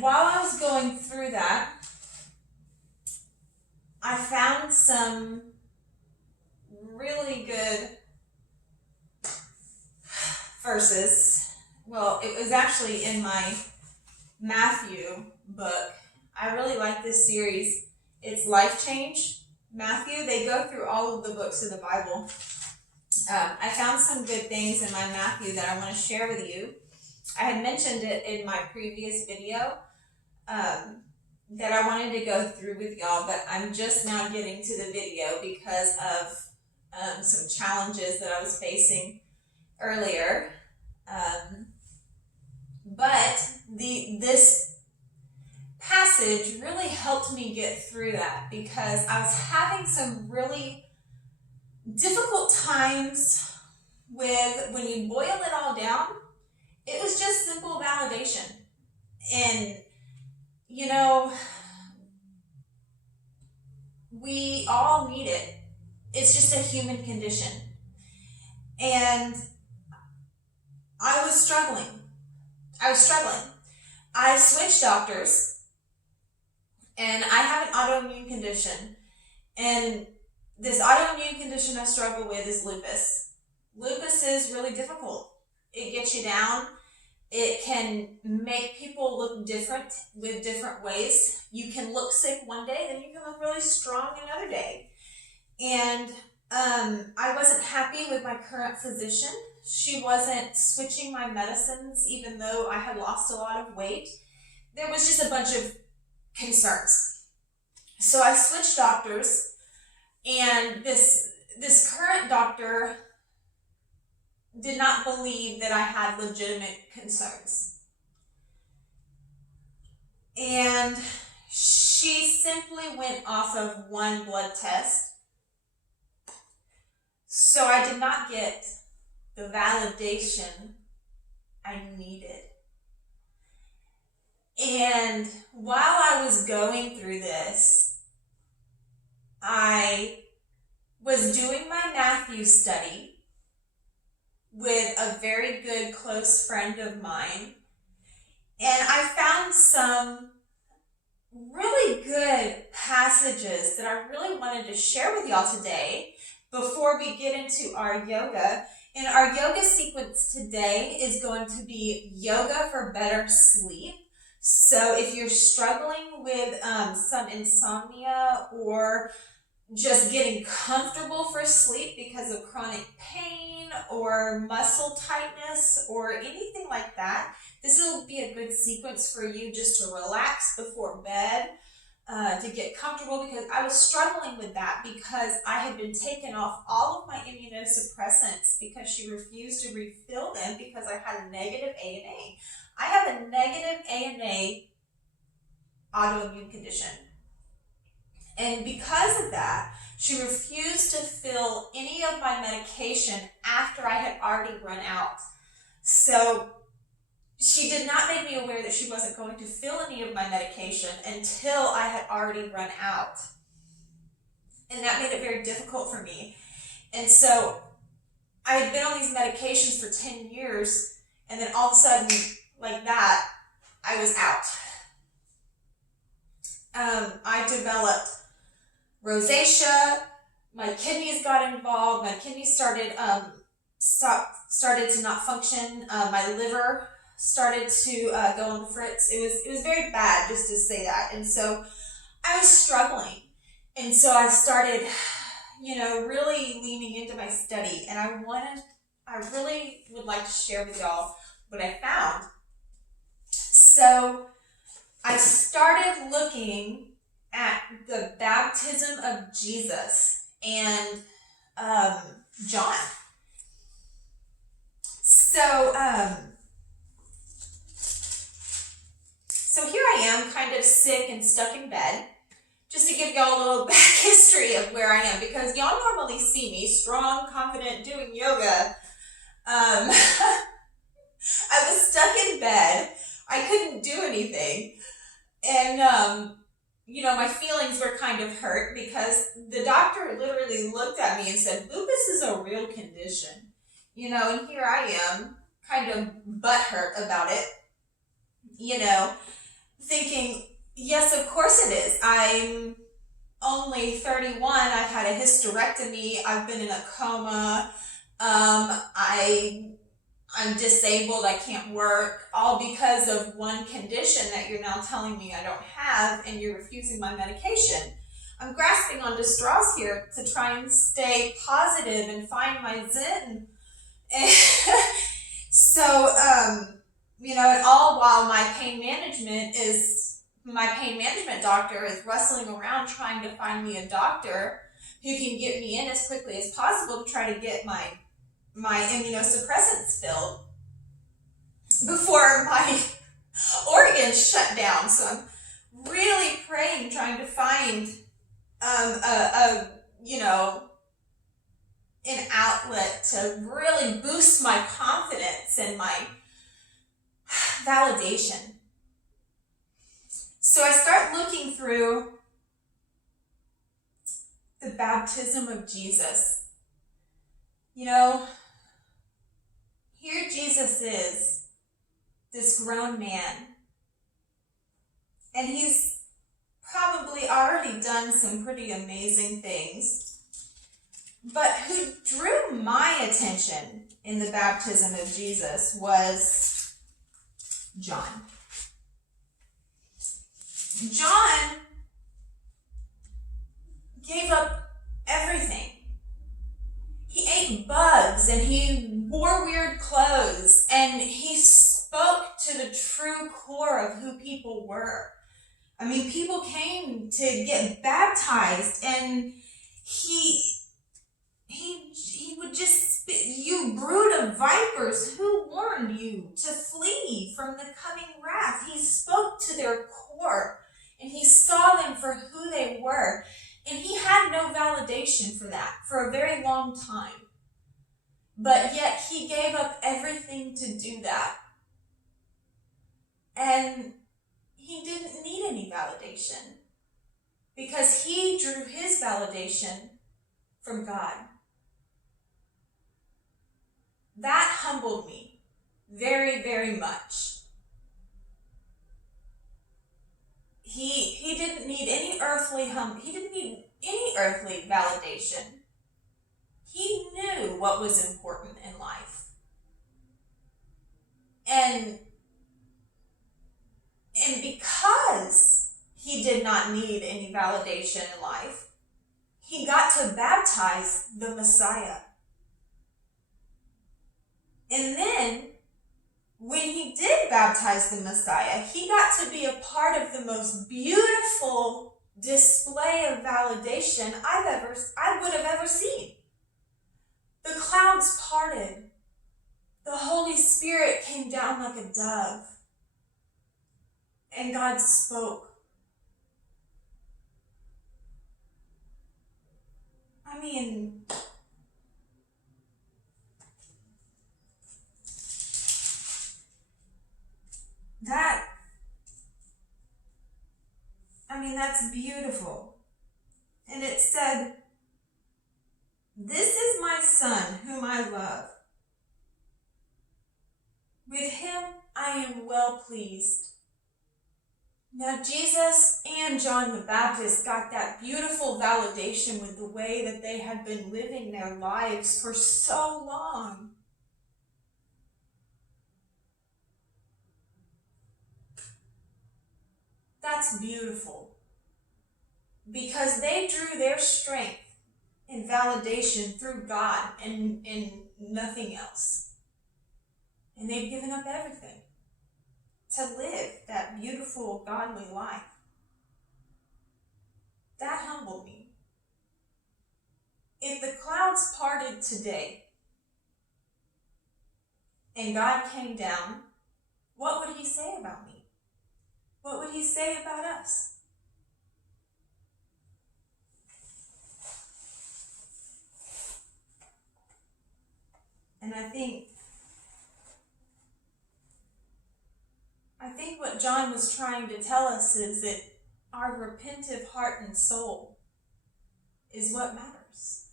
while I was going through that, I found some really good verses. Well, it was actually in my Matthew book. I really like this series. It's Life Change Matthew. They go through all of the books of the Bible. I found some good things in my Matthew that I want to share with you. I had mentioned it in my previous video that I wanted to go through with y'all, but I'm just now getting to the video because of some challenges that I was facing earlier. But this passage really helped me get through that because I was having some really difficult times with, when you boil it all down, it was just simple validation. And, you know, we all need it. It's just a human condition. And I was struggling. I switched doctors, and I have an autoimmune condition. And this autoimmune condition I struggle with is lupus. Lupus is really difficult. It gets you down. It can make people look different with different ways. You can look sick one day, then you can look really strong another day. And I wasn't happy with my current physician. She wasn't switching my medicines, even though I had lost a lot of weight. There was just a bunch of concerns. So I switched doctors, and this current doctor did not believe that I had legitimate concerns. And she simply went off of one blood test. So I did not get the validation I needed. And while I was going through this, I was doing my Matthew study with a very good close friend of mine, and I found some really good passages that I really wanted to share with y'all today before we get into our yoga. And our yoga sequence today is going to be yoga for better sleep. So if you're struggling with some insomnia or just getting comfortable for sleep because of chronic pain or muscle tightness or anything like that, this will be a good sequence for you just to relax before bed, to get comfortable, because I was struggling with that because I had been taken off all of my immunosuppressants because she refused to refill them because I had a negative ANA. I have a negative ANA autoimmune condition. And because of that, she refused to fill any of my medication after I had already run out. So she did not make me aware that she wasn't going to fill any of my medication until I had already run out. And that made it very difficult for me. And so I had been on these medications for 10 years, and then all of a sudden, like that, I was out. I developed rosacea, my kidneys got involved, my kidneys started to not function, my liver started to go on the fritz. It was very bad, just to say that. And so I was struggling. And so I started, really leaning into my study, and I really would like to share with y'all what I found. So I started looking at the baptism of Jesus and John. So here I am, kind of sick and stuck in bed, just to give y'all a little back history of where I am, because y'all normally see me strong, confident, doing yoga. I was stuck in bed. I couldn't do anything. And, my feelings were kind of hurt because the doctor literally looked at me and said, lupus is a real condition. And here I am, kind of butthurt about it. thinking, yes, of course it is. I'm only 31. I've had a hysterectomy. I've been in a coma. I'm disabled. I can't work, all because of one condition that you're now telling me I don't have, and you're refusing my medication. I'm grasping onto straws here to try and stay positive and find my zen. So, and all while my pain management doctor is wrestling around trying to find me a doctor who can get me in as quickly as possible to try to get my immunosuppressants filled before my organs shut down. So I'm really praying, trying to find an outlet to really boost my confidence and my validation. So I start looking through the baptism of Jesus. Here Jesus is, this grown man, and he's probably already done some pretty amazing things. But who drew my attention in the baptism of Jesus was John. John gave up everything. He ate bugs and he wore weird clothes and he spoke to the true core of who people were. I mean, people came to get baptized and he would just spit, "You brood of vipers, who warned you to flee from the coming wrath?" He spoke to their core and he saw them for who they were. And he had no validation for that for a very long time. But yet he gave up everything to do that. And he didn't need any validation because he drew his validation from God. That humbled me very, very much. He didn't need any earthly validation. He knew what was important in life. And because he did not need any validation in life, he got to baptize the Messiah. And then, when he did baptize the Messiah, he got to be a part of the most beautiful display of validation I would have ever seen. The clouds parted. The Holy Spirit came down like a dove. And God spoke. I mean, that's beautiful. And it said, "This is my son whom I love. With him I am well pleased." Now Jesus and John the Baptist got that beautiful validation with the way that they had been living their lives for so long. That's beautiful. Because they drew their strength and validation through God and nothing else. And they've given up everything to live that beautiful, godly life. That humbled me. If the clouds parted today and God came down, what would he say about me? What would he say about us? And I think what John was trying to tell us is that our repentive heart and soul is what matters.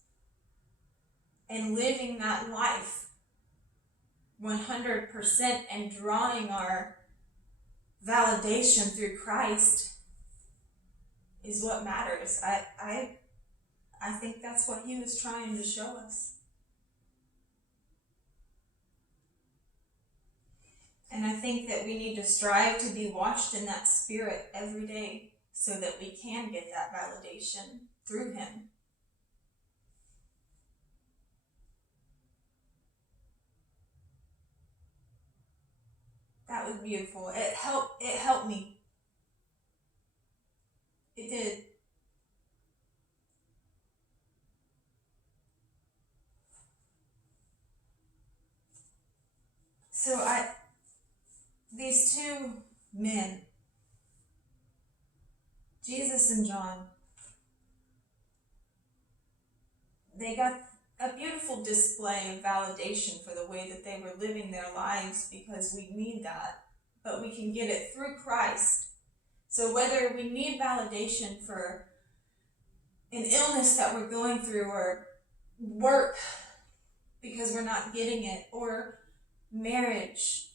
And living that life 100% and drawing our validation through Christ is what matters. I think that's what he was trying to show us. And I think that we need to strive to be washed in that spirit every day so that we can get that validation through him. That was beautiful. It helped me. It did. So these two men, Jesus and John, they got a beautiful display of validation for the way that they were living their lives, because we need that, but we can get it through Christ. So whether we need validation for an illness that we're going through, or work because we're not getting it, or marriage,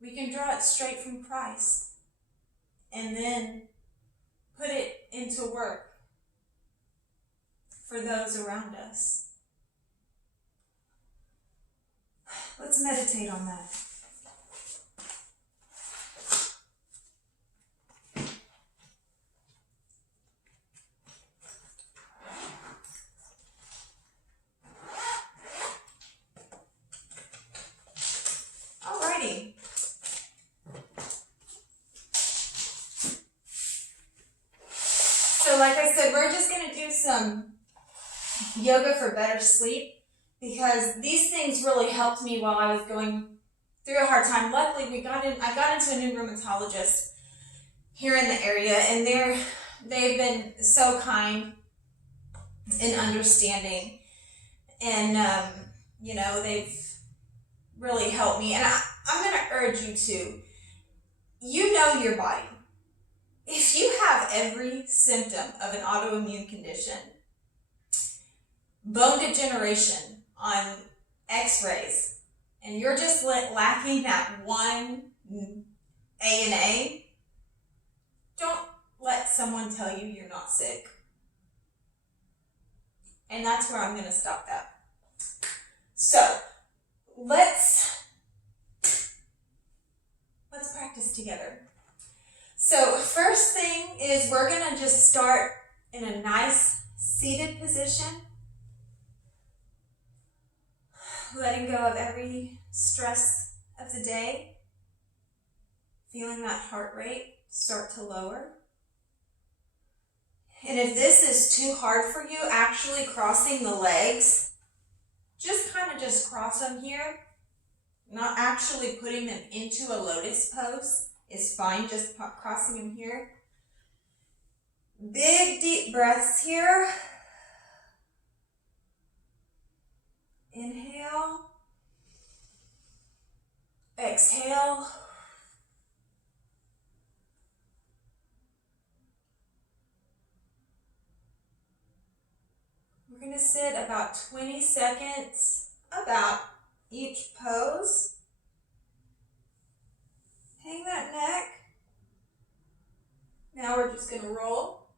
we can draw it straight from Christ and then put it into work for those around us. Let's meditate on that. Alrighty. So like I said, we're just going to do some yoga for better sleep, because these things really helped me while I was going through a hard time. Luckily, I got into a new rheumatologist here in the area, and they've been so kind and understanding, and they've really helped me. And I'm going to urge you to, you know your body. If you have every symptom of an autoimmune condition, bone degeneration on x-rays, and you're just lacking that one A&A, don't let someone tell you you're not sick. And that's where I'm going to stop that. So let's practice together. So first thing is, we're going to just start in a nice seated position, letting go of every stress of the day, feeling that heart rate start to lower. And if this is too hard for you, actually crossing the legs, just cross them here, not actually putting them into a lotus pose is fine, just crossing them here. Big deep breaths here. Inhale. Exhale. We're going to sit about 20 seconds about each pose. Hang that neck. Now we're just going to roll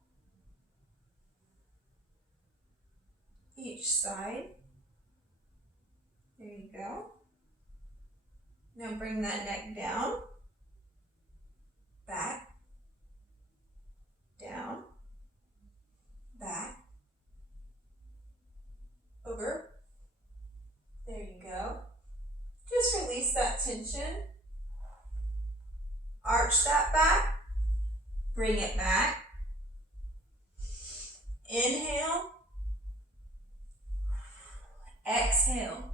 each side. There you go. Now bring that neck down, back, down, back, over. There you go. Just release that tension. Arch that back. Bring it back. Inhale. Exhale.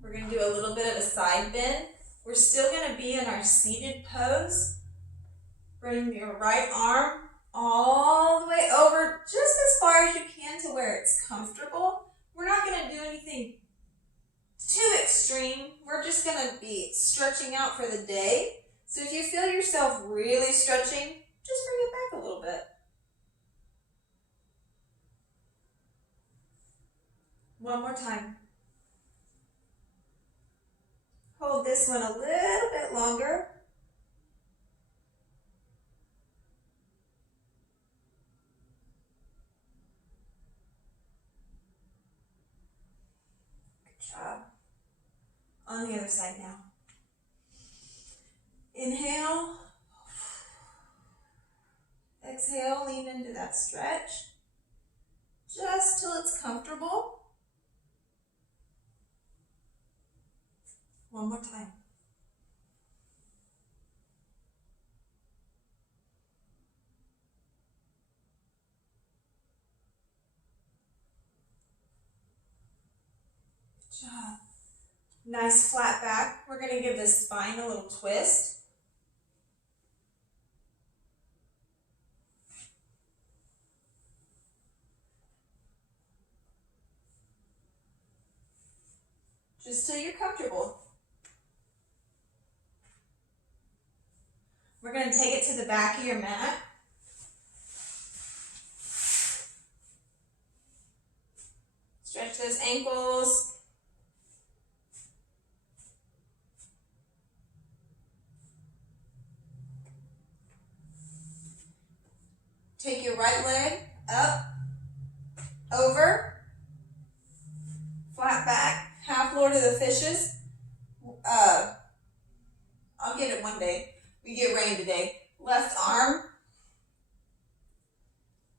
We're going to do a little bit of a side bend. We're still going to be in our seated pose. Bring your right arm all the way over, just as far as you can to where it's comfortable. We're not going to do anything too extreme. We're just going to be stretching out for the day. So if you feel yourself really stretching, just bring it back a little bit. One more time. Hold this one a little bit longer. Good job. On the other side now. Inhale. Exhale, lean into that stretch. Just till it's comfortable. One more time. Good job. Nice flat back. We're going to give the spine a little twist. Just till you're comfortable. We're going to take it to the back of your mat. Stretch those ankles. Take your right leg up, over, flat back, half Lord of the Fishes. I'll get it one day. We get rain today. Left arm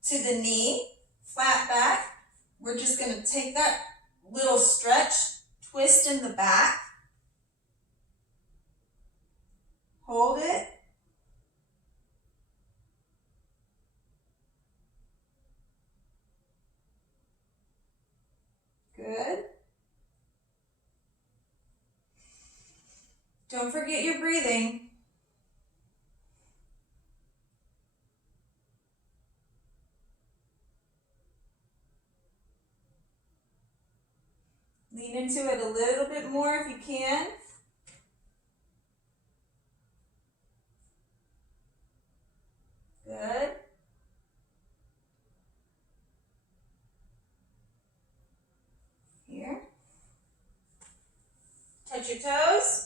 to the knee, flat back. We're just going to take that little stretch, twist in the back. Hold it. Good. Don't forget your breathing. Lean into it a little bit more if you can. Good. Here. Touch your toes.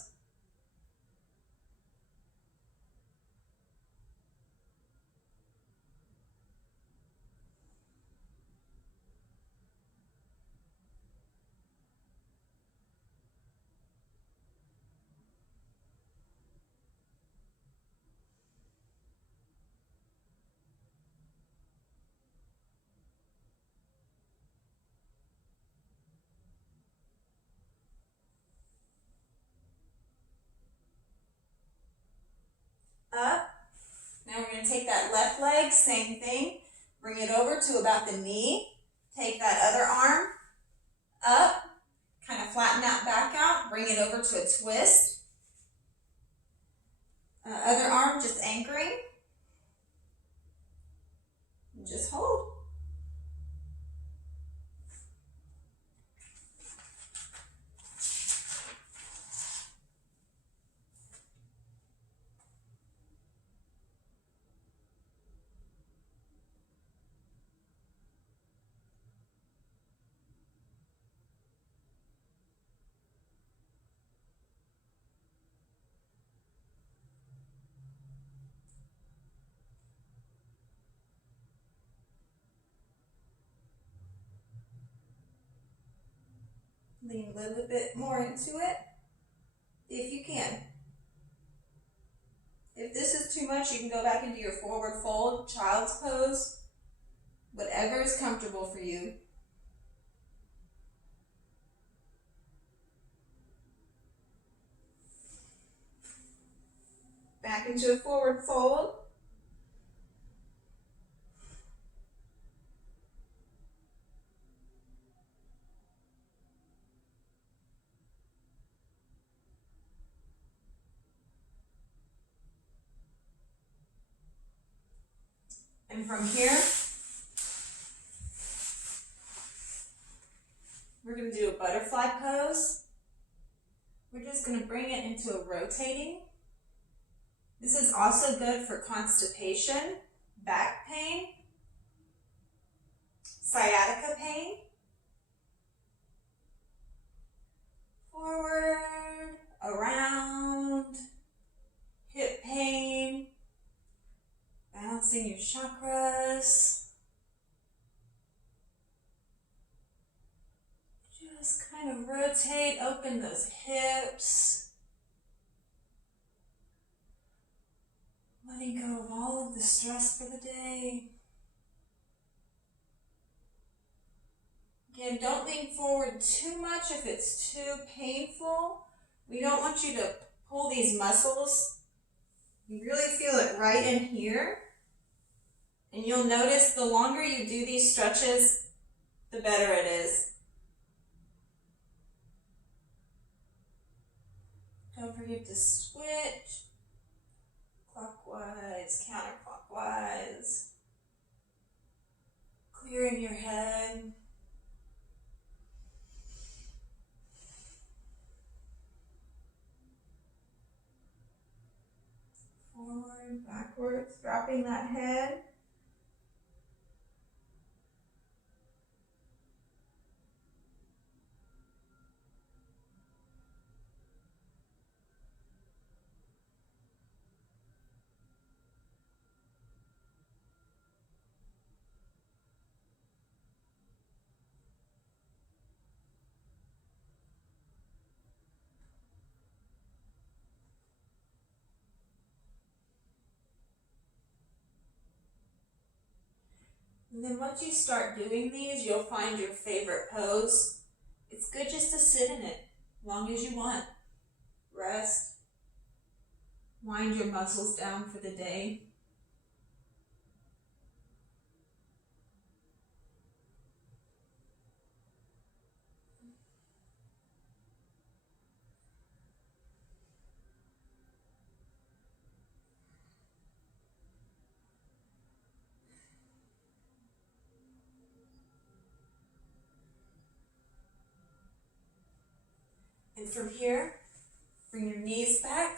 Up. Now we're going to take that left leg, same thing. Bring it over to about the knee. Take that other arm up. Kind of flatten that back out. Bring it over to a twist. Other arm just anchoring. And just hold. Lean a little bit more into it, if you can. If this is too much, you can go back into your forward fold, child's pose, whatever is comfortable for you. Back into a forward fold. And from here, we're going to do a butterfly pose. We're just going to bring it into a rotating. This is also good for constipation, back pain, sciatica pain. chakras. Just kind of rotate, open those hips. Letting go of all of the stress for the day. Again, don't lean forward too much if it's too painful. We don't want you to pull these muscles. You really feel it right in here. And you'll notice the longer you do these stretches, the better it is. Don't forget to switch. Clockwise, counterclockwise. Clearing your head. Forward, backwards, dropping that head. And then once you start doing these, you'll find your favorite pose. It's good just to sit in it as long as you want. Rest. Wind your muscles down for the day. And from here, bring your knees back,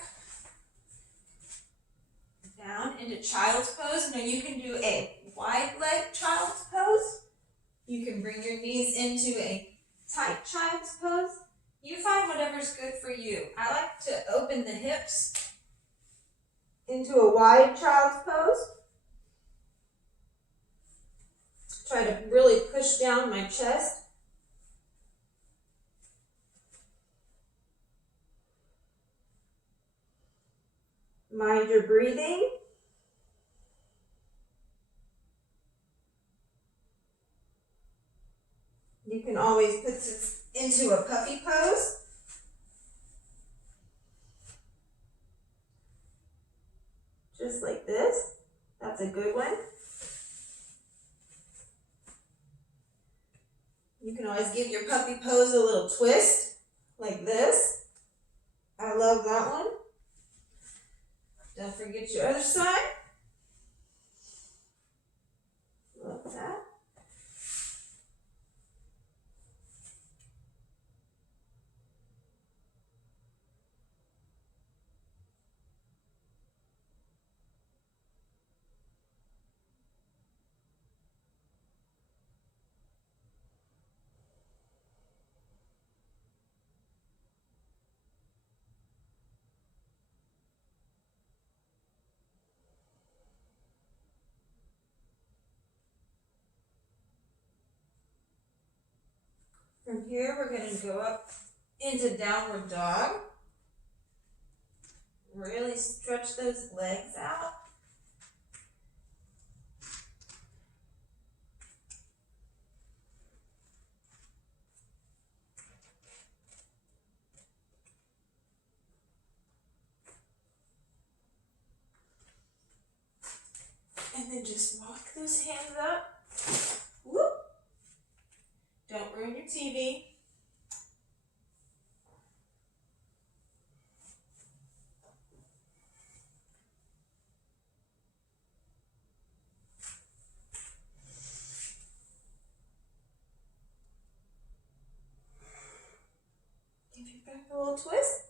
down into child's pose. Now you can do a wide leg child's pose. You can bring your knees into a tight child's pose. You find whatever's good for you. I like to open the hips into a wide child's pose. Try to really push down my chest. Mind your breathing. You can always put this into a puppy pose. Just like this. That's a good one. You can always give your puppy pose a little twist, like this. I love that one. Don't forget your other side. Love that. From here, we're going to go up into downward dog. Really stretch those legs out. And then just walk those hands up. Whoop. Don't ruin your TV. Give your back a little twist.